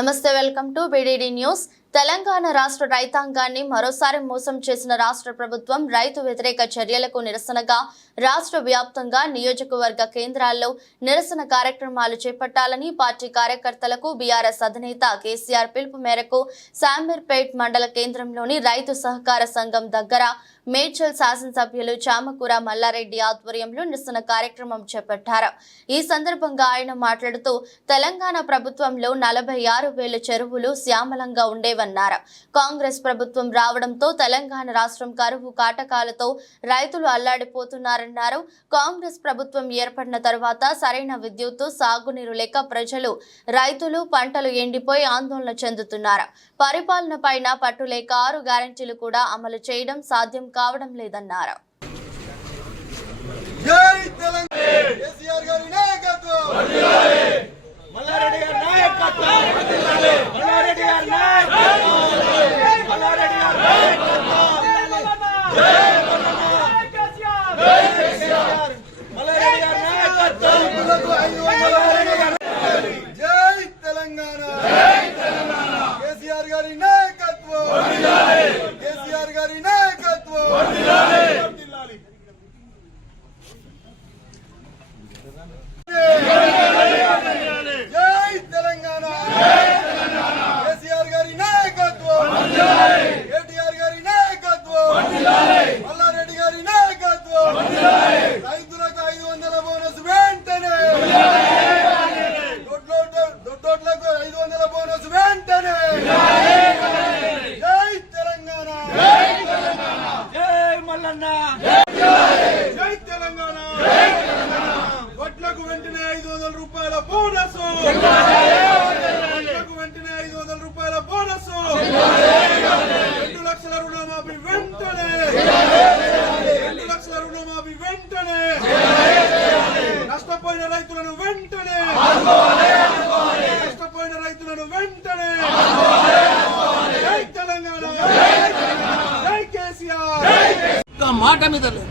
నమస్తే welcome to BDD news. Telangana రాష్ట్ర రైతాంగాన్ని మరోసారి మోసం చేసిన రాష్ట్ర ప్రభుత్వం రైతు వ్యతిరేక చర్యలకు నిరసనగా రాష్ట్ర వ్యాప్తంగా నియోజకవర్గ కేంద్రాల్లో నిరసన కార్యక్రమాలు చేపట్టాలని పార్టీ కార్యకర్తలకు బీఆర్ఎస్ అధినేత కేసీఆర్ పిలుపు మేరకు శామీర్పేట్ మండల కేంద్రంలోని రైతు సహకార సంఘం దగ్గర మేడ్చల్ శాసనసభ్యులు చామకూర మల్లారెడ్డి ఆధ్వర్యంలో నిరసన కార్యక్రమం చేపట్టారు. ఈ సందర్భంగా ఆయన మాట్లాడుతూ తెలంగాణ ప్రభుత్వంలో నలభై ఆరు వేల చెరువులు శ్యామలంగా ఉండేవన్నారు. కాంగ్రెస్ ప్రభుత్వం రావడంతో తెలంగాణ రాష్ట్రం కరువు కాటకాలతో రైతులు అల్లాడిపోతున్నారన్నారు. కాంగ్రెస్ ప్రభుత్వం ఏర్పడిన తర్వాత సరైన విద్యుత్తు సాగునీరు లేక ప్రజలు రైతులు పంటలు ఎండిపోయి ఆందోళన చెందుతున్నారు. పరిపాలన పైన పట్టులేక ఆరు గ్యారంటీలు కూడా అమలు చేయడం సాధ్యం కావడం లేదన్నారు. జై తెలంగాణ కేసీఆర్ గారి నాయకత్వం మల్లారెడ్డి గారి నాయకత్వం మల్లారెడ్డి గారి నాయకత్వం మల్లారెడ్డి గారి నాయకత్వం జై కేసీఆర్ మల్లారెడ్డి గారి నాయకత్వం రైతులకు ఐదు వందల జై తెలంగాణ కేసీఆర్ గారి నాయకత్వం కేసీఆర్ గారి నాయకత్వం జై తెలంగాణ కేసీఆర్ గారి నాయకత్వం కేటీఆర్ గారి నాయకత్వం మల్లారెడ్డి గారి నాయకత్వం రైతులకు ఐదు వందల బోనస్ వెంటనే దొడ్లోట- దొడ్లోట్లకు ఐదు వందల బోనస్ వెంటనే జై తెలంగాణ జై మల్లన్న జై తెలంగాణ వడ్లకు వెంటనే ఐదు వందల రూపాయల బోనస్! వెంటనే ఐదు వందల రూపాయల బోనస్! రెండు లక్షల రుణమాఫీ వెంటనే! రెండు లక్షల రుణమాఫీ వెంటనే! నష్టపోయిన రైతులను వెంటనే! నష్టపోయిన రైతులను వెంటనే! జై తెలంగాణ! జై కేసీఆర్! మాట మీద లేదు.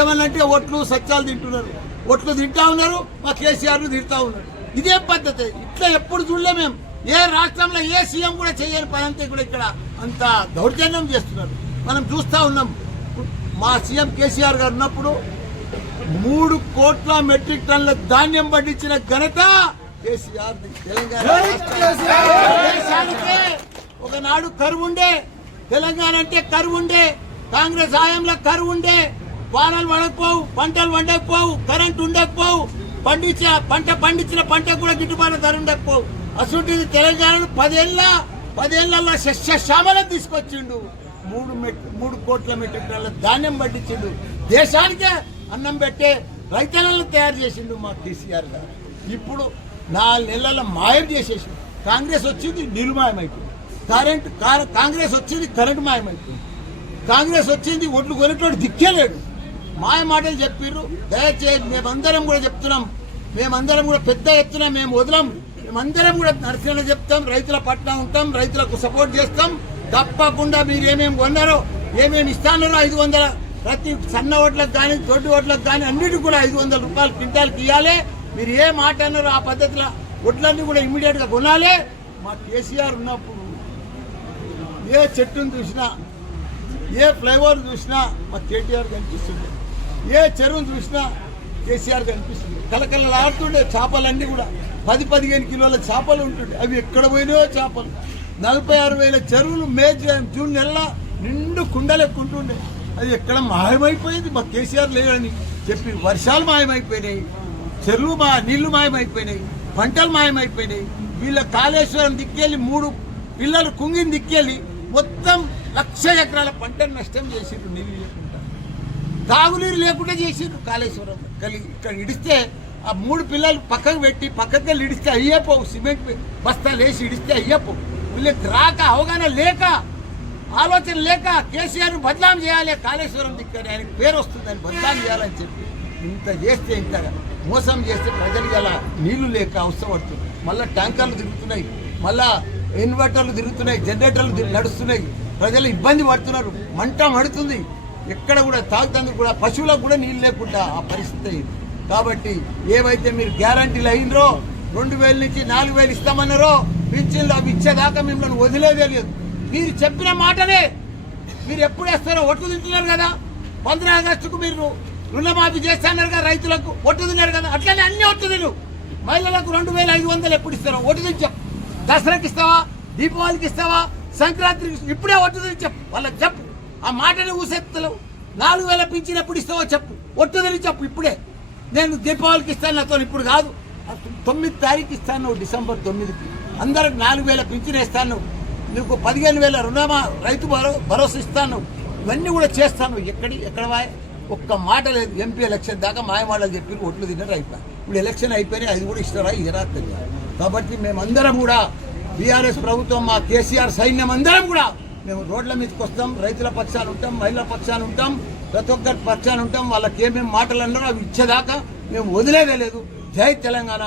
ఏమన్నంటే ఒట్లు సత్యాలు తింటున్నారు. ఒట్లు తింటా ఉన్నారు మా కేసీఆర్ తింటా ఉన్నారు. ఇదే పద్ధతి. ఇట్లా ఎప్పుడు చూడలే మేము ఏ రాష్ట్రంలో ఏ సీఎం కూడా చేయని పని అంతా కూడా ఇక్కడ అంత దౌర్జన్యం చేస్తున్నారు. మనం చూస్తా ఉన్నాం. మా సీఎం కేసీఆర్ గారు ఉన్నప్పుడు మూడు కోట్ల మెట్రిక్ టన్నుల ధాన్యం పండించిన ఘనత కేసీఆర్ తెలంగాణ రాష్ట్ర. దేశానికే ఒకనాడు కరువు ఉండే తెలంగాణ అంటే కరువు ఉండే కాంగ్రెస్ హయాంలో కరువు ఉండే వానలు పడకపోవు పంటలు పండకపోవు కరెంట్ ఉండకపోవు. పండించిన పంట పండించిన పంట కూడా గిట్టుబాటు ధర ఉండకపోవు. అసలు తెలంగాణను పదేళ్ళ పదేళ్ళలో శస్యశ్యామలం తీసుకొచ్చిండు. మూడు మూడు కోట్ల మెట్రిక్ టన్నుల ధాన్యం పండించిండు. దేశానికే అన్నం పెట్టే రైతులను తయారు చేసిండు మా కేసీఆర్ గారు. ఇప్పుడు నాలుగు నెలల మాయం చేసేసిండు. కాంగ్రెస్ వచ్చింది నిర్మాయమైపోయింది. కరెంట్ కా- కాంగ్రెస్ వచ్చింది కరెంట్ మాయమైపోయింది. కాంగ్రెస్ వచ్చింది ఒడ్లు కొనేటోడు దిక్కేలేడు మాయ మాటలు చెప్పిర్రు. దయచేసి మేమందరం కూడా చెప్తున్నాం. మేమందరం కూడా పెద్ద ఎత్తున మేము వదలం. మేమందరం కూడా నరసింహ చెప్తాం. రైతుల పట్ల ఉంటాం. రైతులకు సపోర్ట్ చేస్తాం. తప్పకుండా మీరు ఏమేమి కొన్నారో ఏమేమి ఇస్తానో ఐదు వందల ప్రతి సన్న ఓట్లకు కానీ దొడ్డు ఓట్లకు కానీ అన్నిటికీ కూడా ఐదు వందల రూపాయలు క్వింటాల్కి ఇవ్వాలి మీరు ఏ మాట అన్నారో ఆ పద్ధతిలో ఒడ్లన్నీ కూడా ఇమ్మీడియట్గా కొనాలి. మా కేసీఆర్ ఉన్నప్పుడు ఏ చెట్టును చూసినా ఏ ఫ్లైఓవర్ చూసినా మా కేటీఆర్ కనిపిస్తుంది ఏ చెరువును చూసినా కేసీఆర్ కనిపిస్తుంది కలకలలాడుతుండే చేపలన్నీ కూడా. పది పదిహేను కిలోల చేపలు ఉంటుండే. అవి ఎక్కడ పోయినాయో చేపలు. నలభై ఆరు వేల చెరువులు మే జూన్ నెల నిండు కుండలు ఎక్కుంటుండే అది ఎక్కడ మాయమైపోయింది? మా కేసీఆర్ లేదని చెప్పి వర్షాలు మాయమైపోయినాయి. చెరువు మా నీళ్ళు మాయమైపోయినాయి. పంటలు మాయమైపోయినాయి. వీళ్ళ కాళేశ్వరం దిక్కెళ్ళి మూడు పిల్లలు కుంగిని దిక్కెళ్ళి మొత్తం లక్ష ఎకరాల పంటను నష్టం చేసిండ్రు నీళ్ళు తాగునీరు లేకుండా చేసిండు కాళేశ్వరం. కలిగి ఇక్కడ ఇడిస్తే ఆ మూడు పిల్లలు పక్కకు పెట్టి పక్కకి వెళ్ళి ఇడిస్తే అయ్యేపోవు సిమెంట్ బస్తాలు వేసి ఇడిస్తే అయ్యేపోవు వీళ్ళకి రాక అవగాహన లేక ఆలోచన లేక కేసీఆర్ బదలాం చేయాలి కాళేశ్వరం దిక్కని ఆయన పేరు వస్తుందని బదలాం చేయాలని చెప్పి ఇంత చేస్తే ఇంత మోసం చేస్తే ప్రజలు ఎలా నీళ్ళు లేక అవసరపడుతుంది మళ్ళీ ట్యాంకర్లు తిరుగుతున్నాయి మళ్ళా ఇన్వర్టర్లు తిరుగుతున్నాయి జనరేటర్లు నడుస్తున్నాయి. ప్రజలు ఇబ్బంది పడుతున్నారు మంట మడుతుంది. ఎక్కడ కూడా తాగుతందుకు కూడా పశువులకు కూడా నీళ్ళు లేకుండా ఆ పరిస్థితి అయింది. కాబట్టి ఏవైతే మీరు గ్యారంటీలు అయినరో రెండు వేల నుంచి నాలుగు వేలు ఇస్తామన్నారో పింఛన్లు అవి ఇచ్చేదాకా మిమ్మల్ని వదిలేదే లేదు. మీరు చెప్పిన మాటనే మీరు ఎప్పుడు వేస్తారో ఒట్టు తింటున్నారు కదా. పంద్ర ఆగస్టుకు మీరు రుణమాఫీ చేస్తున్నారు కదా రైతులకు ఒట్టు తిన్నారు కదా. అట్లనే అన్ని ఒట్టు తిను. మహిళలకు రెండు వేల ఐదు వందలు ఎప్పుడు ఇస్తారో ఒట్టు తెచ్చాం దసరాకి ఇస్తావా? దీపావళికి ఇస్తావా? సంక్రాంతికి ఇప్పుడే ఒట్టు తెచ్చాం వాళ్ళకి చెప్పు. ఆ మాటని ఊసెత్తలేవు. నాలుగు వేల పెంచినప్పుడు ఇస్తావో చెప్పు. ఒట్టుదని చెప్పు ఇప్పుడే. నేను దీపావళికి ఇస్తాను నాతో ఇప్పుడు కాదు. తొమ్మిది తారీఖు ఇస్తాను డిసెంబర్ తొమ్మిదికి. అందరికి నాలుగు వేల పింఛన్ ఇస్తాను నీకు పదిహేను వేల రుణమా రైతు భరో భరోసా ఇస్తాను ఇవన్నీ కూడా చేస్తాను. ఎక్కడి ఎక్కడ ఒక్క మాట లేదు. ఎంపీ ఎలక్షన్ దాకా మాయమాటలు చెప్పి ఓట్లు తిన్నారు అయిపోయి ఇప్పుడు ఎలక్షన్ అయిపోయినాయి అది కూడా ఇస్తారా? ఇరా తెలియదు కాబట్టి మేమందరం కూడా బీఆర్ఎస్ ప్రభుత్వం మా కేసీఆర్ సైన్యం అందరం కూడా మేము రోడ్ల మీదకి వస్తాం రైతుల పక్షాలు ఉంటాం మహిళల పక్షాలు ఉంటాం ప్రతి ఒక్కరి పక్షాలు ఉంటాం వాళ్ళకి ఏమేమి మాటలు అన్నారో అవి ఇచ్చేదాకా మేము వదిలేదే లేదు. జై తెలంగాణ.